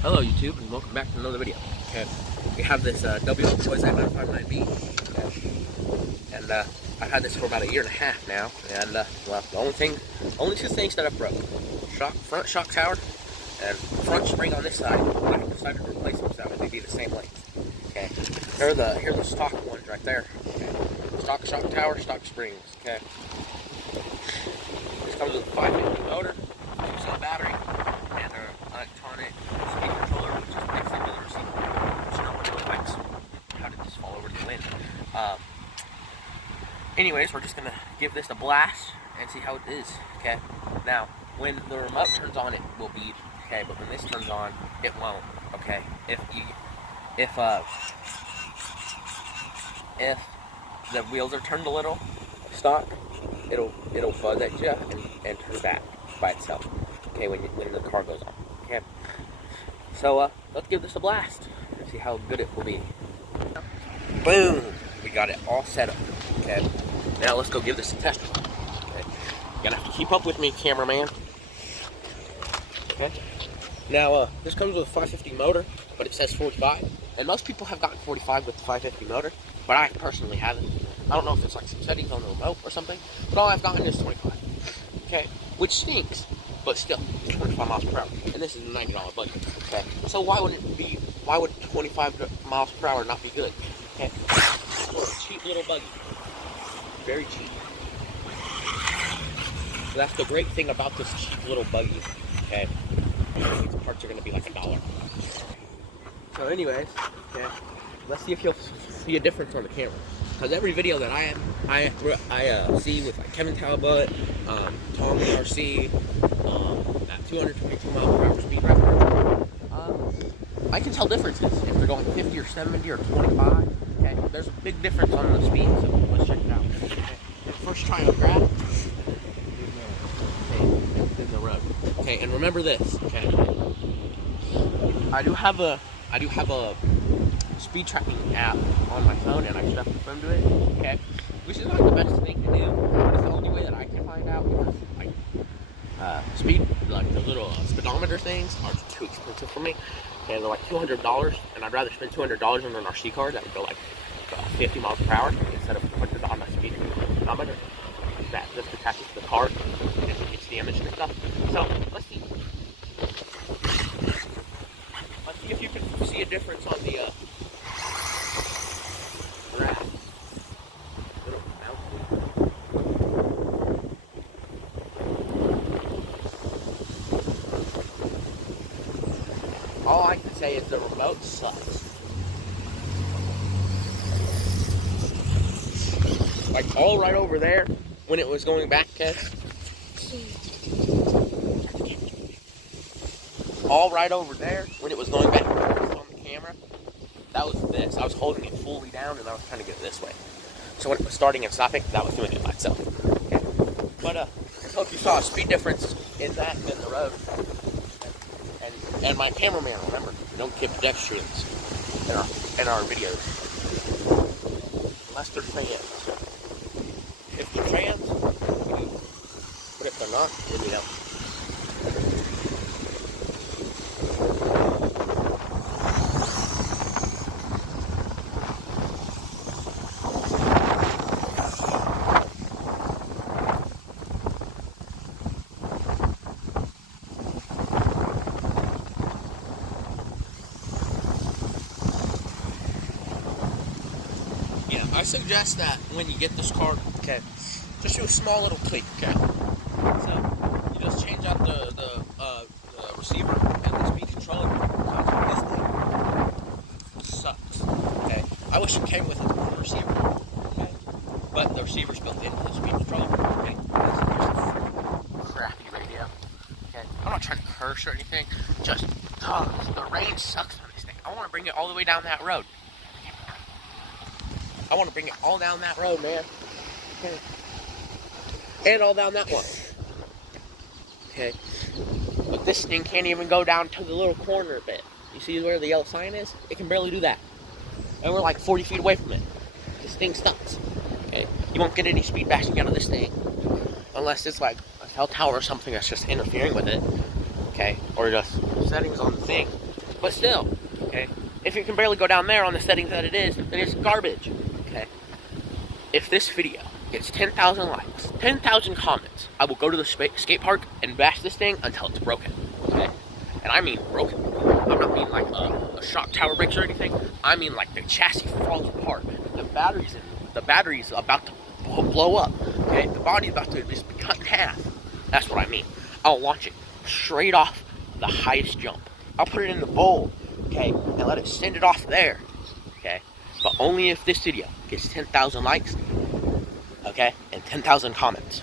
Hello YouTube, and welcome back to another video. Okay, we have this wltoys a959b, and I've had this for about 1.5 years now. And well, the only two things that I've broke: front shock tower and front spring on this side. I decided to replace them so that would be the same length. Okay, here are the stock ones right there. Okay, stock shock tower, stock springs. Okay, this comes with a 550 motor, 2-cell battery, and an electronic speed controller, which is mixed into the receiver. So no one really likes how did this fall over the wind. Anyways, we're just gonna give this a blast and see how it is. Okay. Now, when the remote turns on, it will beep. Okay, but when this turns on, it won't. Okay. If the wheels are turned a little, stock, it'll buzz at you and turn back by itself. Okay, when the car goes on. Okay. So let's give this a blast and see how good it will be. Boom! We got it all set up. Okay. Now let's go give this a test. Okay. You're gonna have to keep up with me, cameraman. Okay. Now this comes with a 550 motor, but it says 45. And most people have gotten 45 with the 550 motor, but I personally haven't. I don't know if it's like some settings on the remote or something, but all I've gotten is 25. Okay, which stinks, but still, 25 miles per hour. And this is a $90 budget. Okay, so why would 25 miles per hour not be good? Okay, for a cheap little buggy, very cheap. So that's the great thing about this cheap little buggy. Okay, these parts are gonna be like $1. So anyways, okay, let's see if you'll see a difference on the camera. Because every video that I see with like Kevin Talbot, Tom RC, that 222 miles per hour speed record, I can tell differences if they're going 50 or 70 or 25. Okay, there's a big difference on the speed, so let's check it out. Okay, first try on grab. Okay, in the road. Okay, and remember this. Okay, I do have a speed tracking app on my phone, and I strap the phone to it. Okay, which is not the best thing to do, but it's the only way that I can find out, because like speed, like the little speedometer things, are too expensive for me, and they're like $200, and I'd rather spend $200 on an RC car that would go like 50 miles per hour instead of putting it on my speed speedometer that just attaches to the car and it gets damaged and stuff. So let's see. Let's see if you can see a difference on the graph. Little mountain. All I can say is the remote sucks. Like all right over there when it was going back, Kes. All right over there when it was going back on the camera, that was this. I was holding it fully down and I was trying to get it this way. So when it was starting and stopping, that was doing it by itself. Okay. But I hope you saw a speed difference in that than the road. And my cameraman, remember, don't give pedestrians in our videos. Unless they're fans. If they're fans, we do. But if they're not, then we don't. Yeah, I suggest that when you get this car, okay, just do a small little tweak, okay? So, you just change out the receiver and the speed controller, because this thing sucks, okay? I wish it came with a receiver, okay? But the receiver's built into the speed controller, okay? This is a crappy radio, okay? I'm not trying to curse or anything, just, the range sucks on this thing. I want to bring it all the way down that road. I want to bring it all down that road, man. Okay. And all down that one. Okay. But this thing can't even go down to the little corner a bit. You see where the yellow sign is? It can barely do that. And we're like 40 feet away from it. This thing sucks. Okay. You won't get any speed bashing out of this thing. Unless it's like a cell tower or something that's just interfering with it. Okay. Or just settings on the thing. But still, okay, if you can barely go down there on the settings that it is, then it's garbage, okay? If this video gets 10,000 likes, 10,000 comments, I will go to the skate park and bash this thing until it's broken, okay? And I mean broken. I'm not mean like a shock tower breaks or anything. I mean like the chassis falls apart. The battery's about to blow up, okay? The body's about to just be cut in half. That's what I mean. I'll launch it straight off the highest jump. I'll put it in the bowl, okay, and let it send it off there, okay? But only if this video gets 10,000 likes, okay, and 10,000 comments.